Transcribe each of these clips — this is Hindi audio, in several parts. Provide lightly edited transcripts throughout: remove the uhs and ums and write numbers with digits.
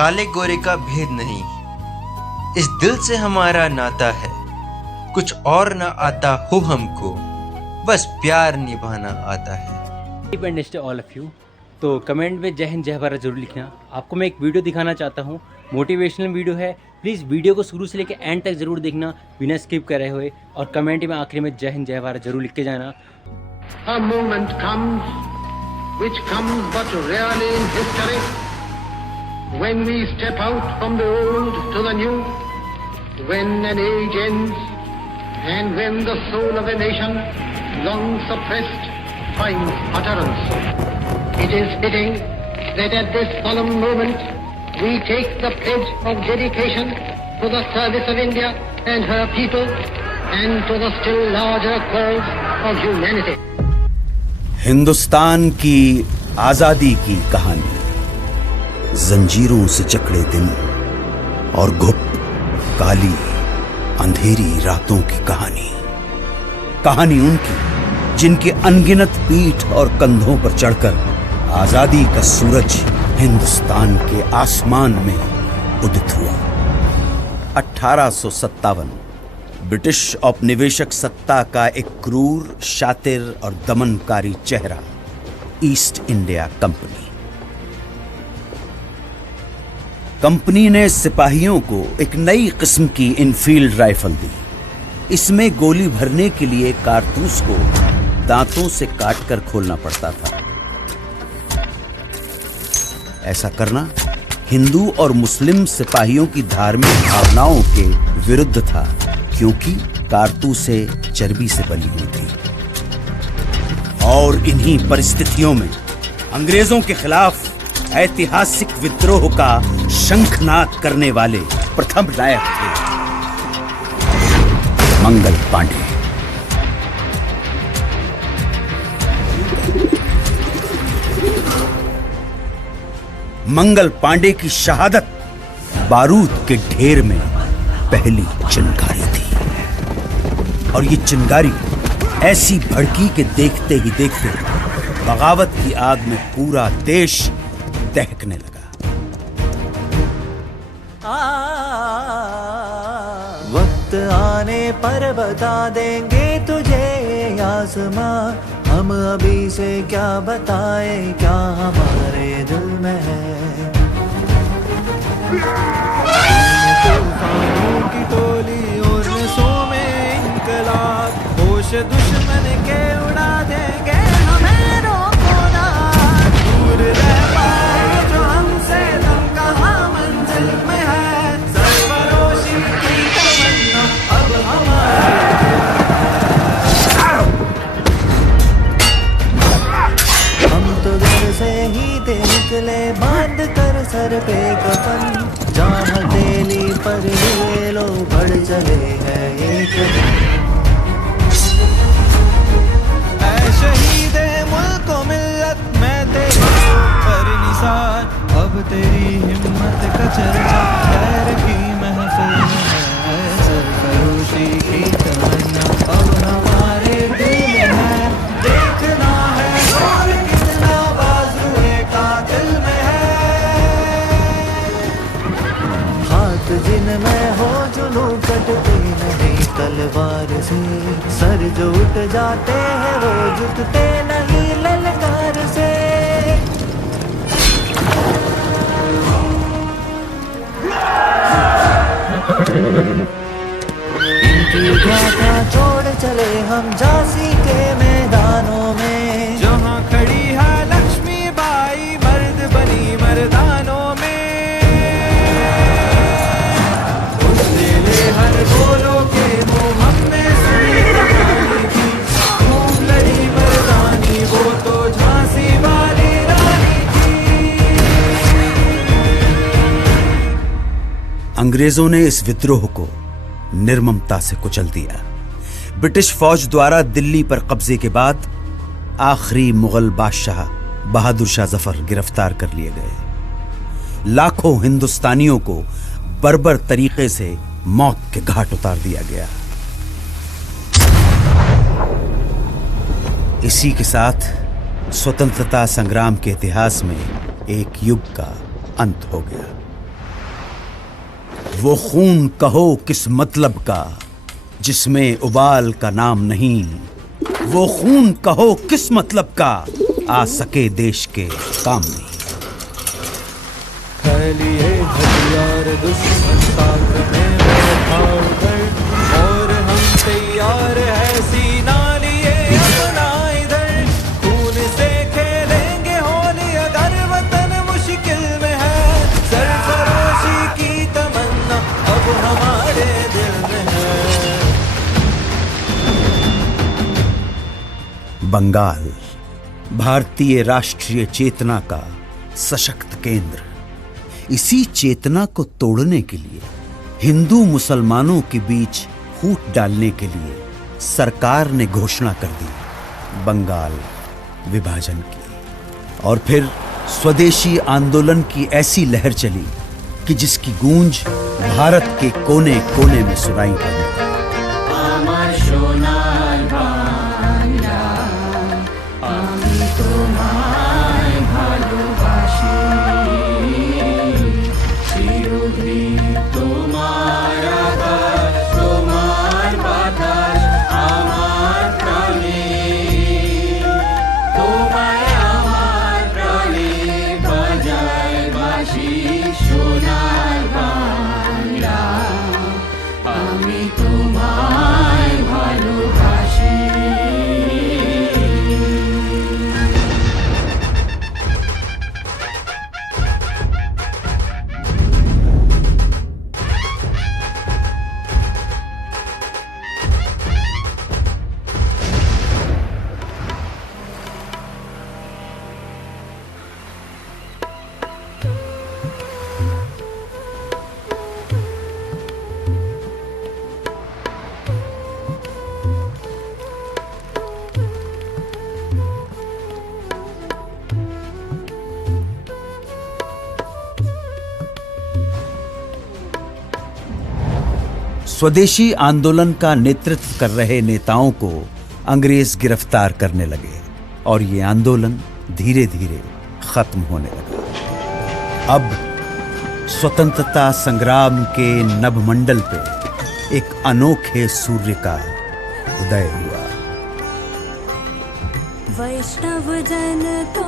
काले गोरे का भेद नहीं, इस दिल से हमारा नाता है। कुछ और ना आता हो हमको, बस प्यार निभाना आता है। Independence day all of you. तो कमेंट में जय हिंद जय भारत जरूर लिखना। आपको मैं एक वीडियो दिखाना चाहता हूँ, मोटिवेशनल वीडियो है। प्लीज़ वीडियो को शुरू से लेकर एंड तक जरूर देखना बिना स्किप करे हुए, और कमेंट में आखिर में जय हिंद जय भारत जरूर लिख के जाना। A moment comes, which comes but rarely in history, when we step out from the old to the new, when an age ends, and when the soul of a nation, long suppressed, finds utterance. It is fitting that at this solemn moment we take the pledge of dedication to the service of India and her people, and to the still larger cause of humanity. Hindustan की आजादी की कहानी, जंजीरों से जकड़े दिन और घुप काली अंधेरी रातों की कहानी। कहानी उनकी जिनके अनगिनत पीठ और कंधों पर चढ़कर आजादी का सूरज हिंदुस्तान के आसमान में उदित हुआ। 1857 ब्रिटिश औपनिवेशिक सत्ता का एक क्रूर, शातिर और दमनकारी चेहरा, ईस्ट इंडिया कंपनी। कंपनी ने सिपाहियों को एक नई किस्म की इनफील्ड राइफल दी। इसमें गोली भरने के लिए कारतूस को दांतों से काटकर खोलना पड़ता था। ऐसा करना हिंदू और मुस्लिम सिपाहियों की धार्मिक भावनाओं के विरुद्ध था, क्योंकि कारतूसें चर्बी से बनी हुई थी। और इन्हीं परिस्थितियों में अंग्रेजों के खिलाफ ऐतिहासिक विद्रोह का शंखनाद करने वाले प्रथम नायक थे मंगल पांडे। मंगल पांडे की शहादत बारूद के ढेर में पहली चिंगारी थी, और ये चिंगारी ऐसी भड़की कि देखते ही देखते बगावत की आग में पूरा देश दहकने लगा। वक्त आने पर बता देंगे तुझे आसमां, हम अभी से क्या बताएं क्या हमारे दिल में है। तूफानों की टोली और नसों में इनकलाब, होश दुश्मन के उड़ा देंगे हमें रोको ना। दूर रह पाए जो हमसे तुम कहाँ मंजिल में है, सरफरोशी की तमन्ना अब हमारे। हम तो घर से ही थे निकले बांध कर सर पे कफन, जहाँ हथेली पर ये लो बढ़ चले हैं एक ऐ शहीदे मुल्क व मिल्लत में तेरे पर निसार। अब तेरी हिम्मत का चर्चा खैर की महफिल में है, सरफरोशी की तमन्ना अब हमारे दिल में है। देखना है और कितना बाजुए कातिल में है, हाथ जिनमें हो जुनू कटते नहीं तलवार से, सर जो उठ जाते हैं वो झुकते नहीं ललकार से। इनकी गाथा छोड़ चले हम झांसी के मैदानों में, जहाँ खड़ी है लक्ष्मी बाई मर्द बनी मर्दानों में। उसने ले हर गोलों के मुंह हमने सुनी कहानी की, खूब लड़ी मर्दानी वो तो झांसी वाली रानी थी। अंग्रेजों ने इस विद्रोह को निर्ममता से कुचल दिया। ब्रिटिश फौज द्वारा दिल्ली पर कब्जे के बाद आखिरी मुगल बादशाह बहादुर शाह जफर गिरफ्तार कर लिए गए। लाखों हिंदुस्तानियों को बर्बर तरीके से मौत के घाट उतार दिया गया। इसी के साथ स्वतंत्रता संग्राम के इतिहास में एक युग का अंत हो गया। वो खून कहो किस मतलब का जिसमें उबाल का नाम नहीं, वो खून कहो किस मतलब का आ सके देश के काम नहीं। फैलिए हथियार दुश्मन ताक में बैठा उधर, और हम तैयार है सीना लिए अपना इधर। खून से खेलेंगे होली अगर वतन मुश्किल में है, सरफरोशी की तमन्ना अब हमारे दिल में है। बंगाल भारतीय राष्ट्रीय चेतना का सशक्त केंद्र। इसी चेतना को तोड़ने के लिए, हिंदू मुसलमानों के बीच फूट डालने के लिए सरकार ने घोषणा कर दी बंगाल विभाजन की। और फिर स्वदेशी आंदोलन की ऐसी लहर चली कि जिसकी गूंज भारत के कोने कोने में सुनाई पड़ी। स्वदेशी आंदोलन का नेतृत्व कर रहे नेताओं को अंग्रेज गिरफ्तार करने लगे और ये आंदोलन धीरे धीरे खत्म होने लगा। अब स्वतंत्रता संग्राम के नभमंडल पे एक अनोखे सूर्य का उदय हुआ। वैष्णव जन तो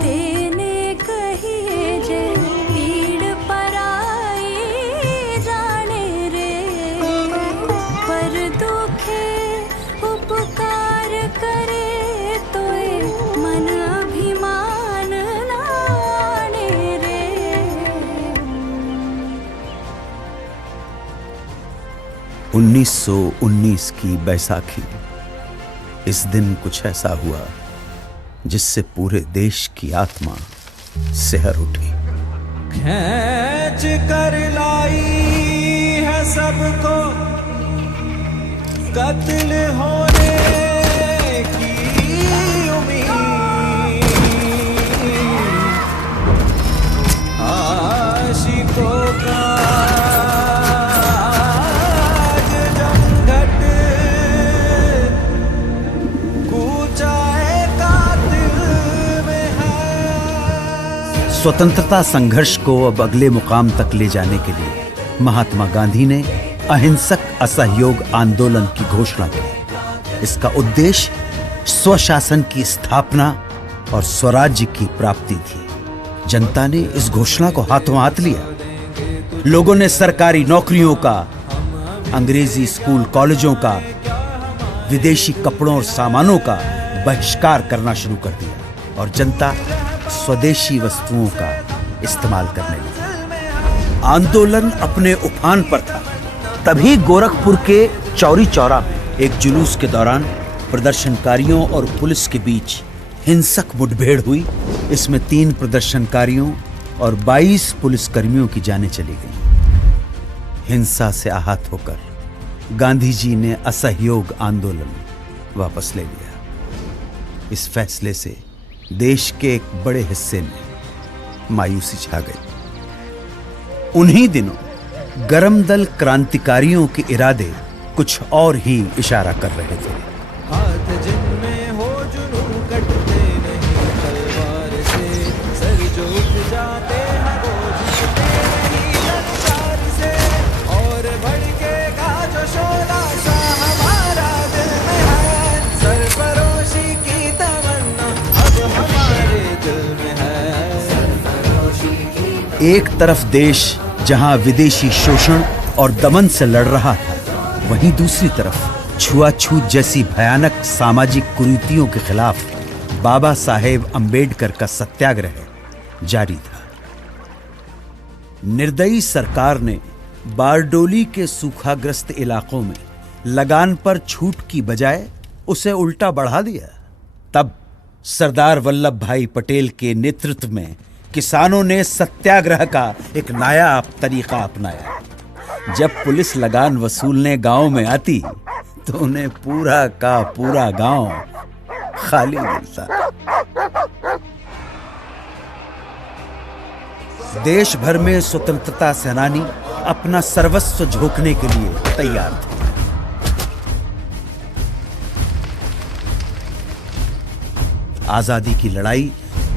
तेने कहिए जे पीड़ पराई जाने रे, पर दुखे उपकार करे तोए मन अभिमान नाने रे। 1919 की बैसाखी। इस दिन कुछ ऐसा हुआ जिससे पूरे देश की आत्मा सिहर उठी। खींच कर लाई है सबको कत्ल होने की उम्मीद, आशिकों का आज जमघट कूचाए कातिल में है। स्वतंत्रता संघर्ष को अब अगले मुकाम तक ले जाने के लिए महात्मा गांधी ने अहिंसक असहयोग आंदोलन की घोषणा की। इसका उद्देश्य स्वशासन की स्थापना और स्वराज्य की प्राप्ति थी। जनता ने इस घोषणा को हाथों हाथ लिया। लोगों ने सरकारी नौकरियों का, अंग्रेजी स्कूल कॉलेजों का, विदेशी कपड़ों और सामानों का बहिष्कार करना शुरू कर दिया और जनता स्वदेशी वस्तुओं का इस्तेमाल करने लगी। आंदोलन अपने उफान पर था। तभी गोरखपुर के चौरी चौरा में एक जुलूस के दौरान प्रदर्शनकारियों और पुलिस के बीच हिंसक मुठभेड़ हुई। इसमें 3 प्रदर्शनकारियों और 22 पुलिसकर्मियों की जानें चली गईं। हिंसा से आहत होकर गांधी जी ने असहयोग आंदोलन वापस ले लिया। इस फैसले से देश के एक बड़े हिस्से में मायूसी छा गई। उन्हीं दिनों गरम दल क्रांतिकारियों के इरादे कुछ और ही इशारा कर रहे थे। हाथ जिनमें हो जुनून कटते नहीं तलवार से, सर जो उठ जाते हैं वो झुकते नहीं ललकार से। एक तरफ देश जहां विदेशी शोषण और दमन से लड़ रहा था, वहीं दूसरी तरफ छुआछूत जैसी भयानक सामाजिक कुरीतियों के खिलाफ बाबा साहेब अंबेडकर का सत्याग्रह जारी था। निर्दयी सरकार ने बारडोली के सूखाग्रस्त इलाकों में लगान पर छूट की बजाय उसे उल्टा बढ़ा दिया। तब सरदार वल्लभ भाई पटेल के नेतृत्व में किसानों ने सत्याग्रह का एक नायाब तरीका अपनाया। जब पुलिस लगान वसूलने गांव में आती तो उन्हें पूरा का पूरा गांव खाली मिलता। देश भर में स्वतंत्रता सेनानी अपना सर्वस्व झोंकने के लिए तैयार थे। आजादी की लड़ाई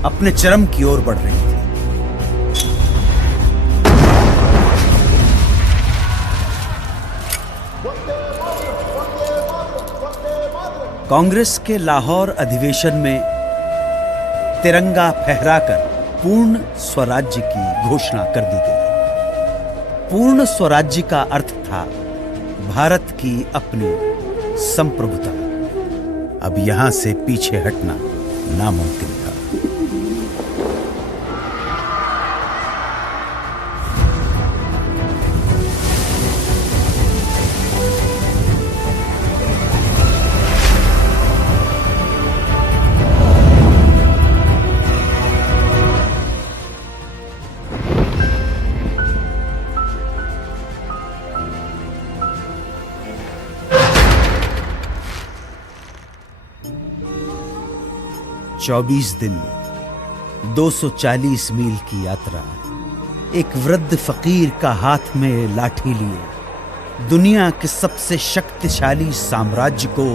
अपने चरम की ओर बढ़ रही थी। कांग्रेस के लाहौर अधिवेशन में तिरंगा फहराकर पूर्ण स्वराज्य की घोषणा कर दी गई। पूर्ण स्वराज्य का अर्थ था भारत की अपनी संप्रभुता। अब यहां से पीछे हटना नामुमकिन था। चौबीस दिन 240 मील की यात्रा, एक वृद्ध फकीर का हाथ में लाठी लिए दुनिया के सबसे शक्तिशाली साम्राज्य को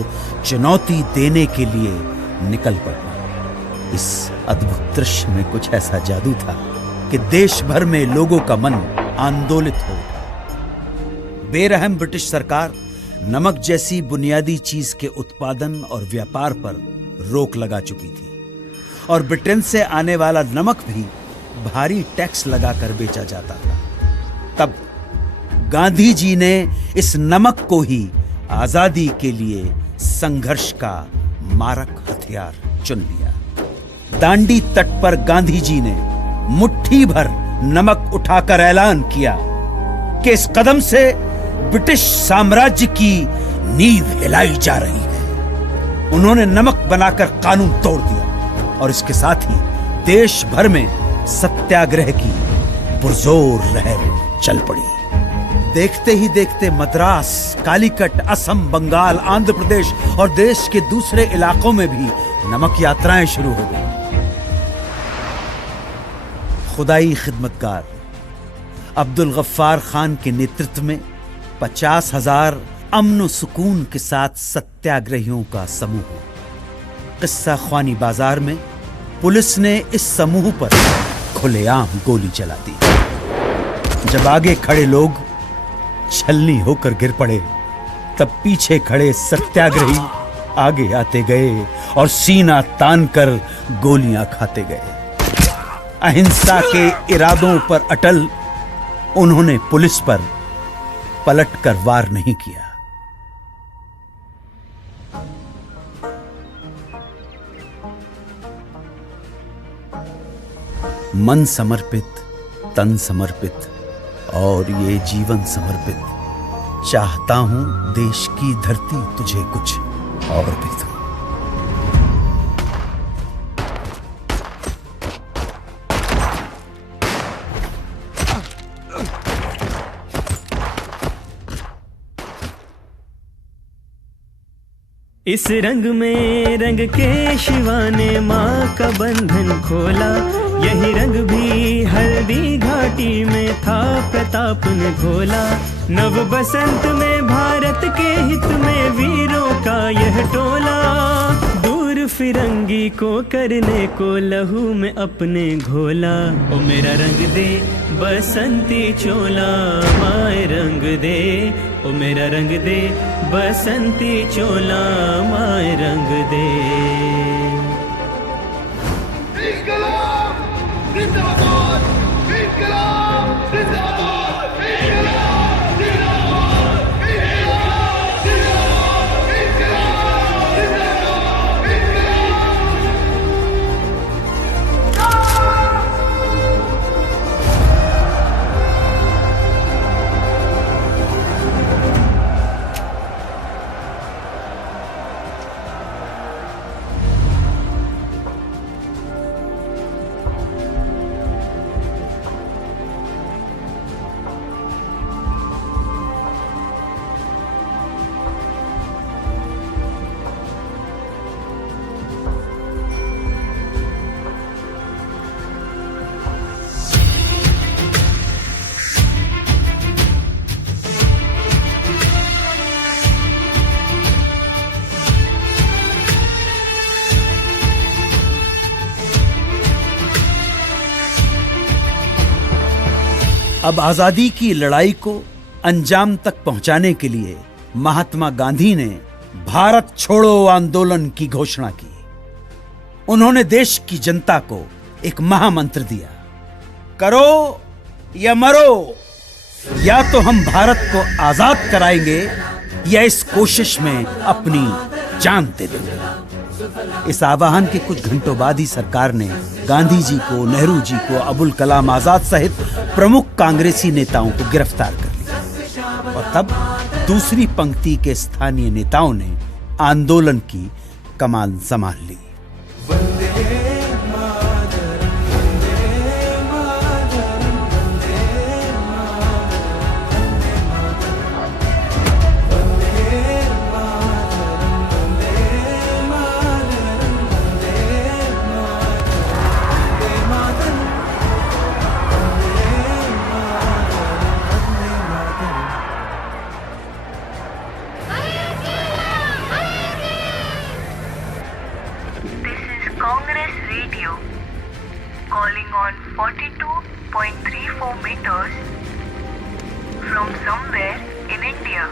चुनौती देने के लिए निकल पड़ना। इस अद्भुत दृश्य में कुछ ऐसा जादू था कि देश भर में लोगों का मन आंदोलित हो उठा। बेरहम ब्रिटिश सरकार नमक जैसी बुनियादी चीज के उत्पादन और व्यापार पर रोक लगा चुकी थी और ब्रिटेन से आने वाला नमक भी भारी टैक्स लगाकर बेचा जाता था। तब गांधी जी ने इस नमक को ही आजादी के लिए संघर्ष का मारक हथियार चुन लिया। दांडी तट पर गांधी जी ने मुट्ठी भर नमक उठाकर ऐलान किया कि इस कदम से ब्रिटिश साम्राज्य की नींव हिलाई जा रही है। उन्होंने नमक बनाकर कानून तोड़ दिया और इसके साथ ही देश भर में सत्याग्रह की पुरजोर लहर चल पड़ी। देखते ही देखते मद्रास, कालीकट, असम, बंगाल, आंध्र प्रदेश और देश के दूसरे इलाकों में भी नमक यात्राएं शुरू हो गई। खुदाई खिदमतगार अब्दुल गफ्फार खान के नेतृत्व में 50,000 अमन सुकून के साथ सत्याग्रहियों का समूह। किस्सा ख्वानी बाजार में पुलिस ने इस समूह पर खुलेआम गोली चला दी। जब आगे खड़े लोग छलनी होकर गिर पड़े, तब पीछे खड़े सत्याग्रही आगे आते गए और सीना तानकर गोलियां खाते गए। अहिंसा के इरादों पर अटल उन्होंने पुलिस पर पलटकर वार नहीं किया। मन समर्पित, तन समर्पित और ये जीवन समर्पित, चाहता हूं देश की धरती तुझे कुछ और भी दूं। इस रंग में रंग के शिवा ने माँ का बंधन खोला, यही रंग भी हल्दी घाटी में था प्रताप ने घोला। नव बसंत में भारत के हित में वीरों का यह टोला, दूर फिरंगी को करने को लहू में अपने घोला। ओ मेरा रंग दे बसंती चोला, माए रंग दे, ओ मेरा रंग दे बसंती चोला, माए रंग दे। जिंदाबाद, अब आजादी की लड़ाई को अंजाम तक पहुंचाने के लिए महात्मा गांधी ने भारत छोड़ो आंदोलन की घोषणा की। उन्होंने देश की जनता को एक महामंत्र दिया, करो या मरो, या तो हम भारत को आजाद कराएंगे या इस कोशिश में अपनी जान दे देंगे। इस आह्वान के कुछ घंटों बाद ही सरकार ने गांधी जी को, नेहरू जी को, अबुल कलाम आजाद सहित प्रमुख कांग्रेसी नेताओं को गिरफ्तार कर लिया और तब दूसरी पंक्ति के स्थानीय नेताओं ने आंदोलन की कमान संभाल ली। Congress radio calling on 42.34 meters from somewhere in India.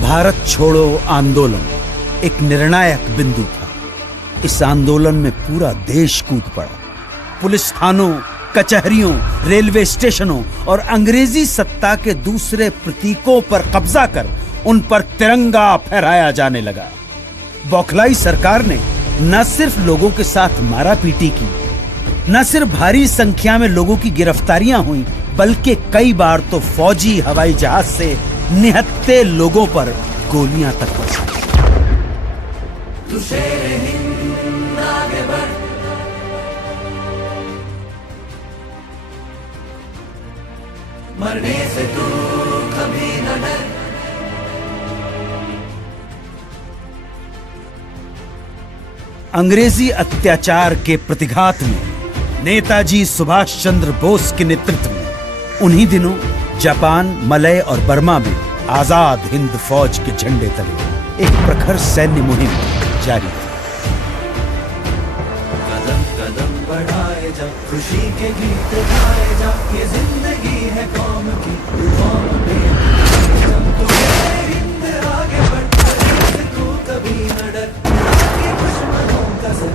Bharat छोड़ो आंदोलन एक निर्णायक बिंदु था। इस आंदोलन में पूरा देश कूद पड़ा। पुलिस थानों, कचहरियों, रेलवे स्टेशनों और अंग्रेजी सत्ता के दूसरे प्रतीकों पर कब्जा कर उन पर तिरंगा फहराया जाने लगा। बौखलाई सरकार ने न सिर्फ लोगों के साथ मारापीटी की, न सिर्फ भारी संख्या में लोगों की गिरफ्तारियां हुई, बल्कि कई बार तो फौजी हवाई जहाज से निहत्थे लोगों पर गोलियां तक बरसी। मरने से तू कभी न डर। अंग्रेजी अत्याचार के प्रतिघात में नेताजी सुभाष चंद्र बोस के नेतृत्व में उन्हीं दिनों जापान, मलय और बर्मा में आजाद हिंद फौज के झंडे तले एक प्रखर सैन्य मुहिम जारी थी। कदम कदम बढ़ाए जा, खुशी के गीत गाए जा, ये जिंदगी है कौम की, कौम पे जब तू हिंद आगे बढ़, तू कभी न डर, ये दुश्मनों का सर,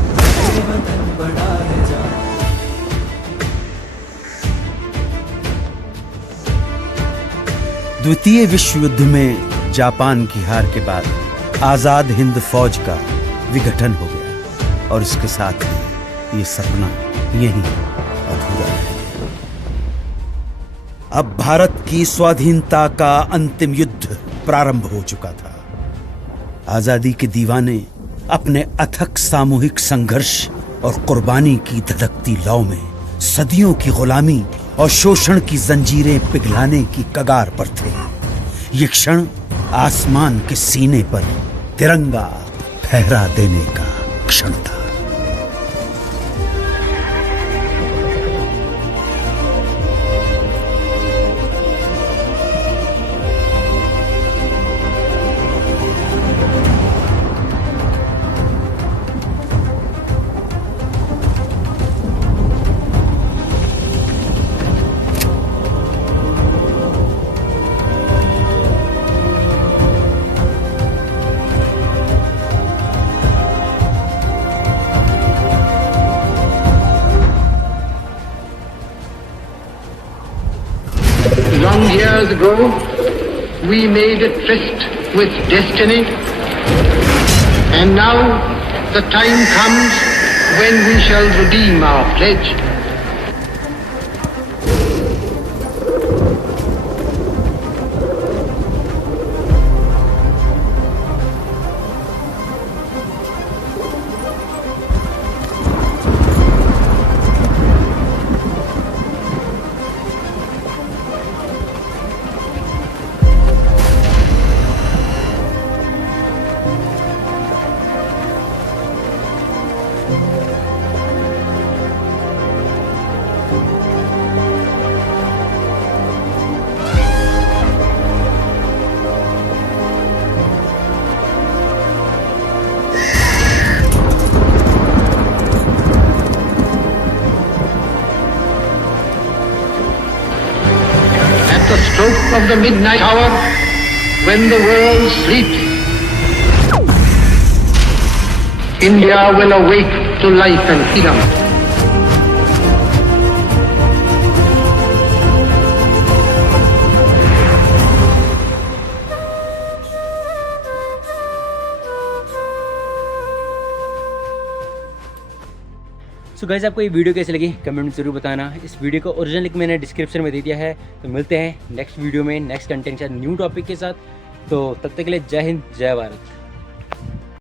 ये वतन बढ़ाए जा। द्वितीय विश्व युद्ध में जापान की हार के बाद आजाद हिंद फौज का विघटन हो गया और इसके साथ ही ये सपना यहीं अधूरा रह गया। अब भारत की स्वाधीनता का अंतिम युद्ध प्रारंभ हो चुका था। आजादी के दीवाने अपने अथक सामूहिक संघर्ष और कुर्बानी की धधकती लौ में सदियों की गुलामी और शोषण की जंजीरें पिघलाने की कगार पर थे। ये क्षण आसमान के सीने पर तिरंगा फहरा देने का क्षण था। Long years ago, we made a tryst with destiny, and now the time comes when we shall redeem our pledge. The stroke of the midnight hour, when the world sleeps, India will awake to life and freedom. So guys, आपको ये वीडियो कैसी लगी कमेंट में जरूर बताना। इस वीडियो का ओरिजिनल लिंक मैंने डिस्क्रिप्शन में दे दिया है। तो मिलते हैं नेक्स्ट वीडियो में नेक्स्ट कंटेंट के साथ, न्यू टॉपिक के साथ। तो तब तक के लिए जय हिंद, जय भारत।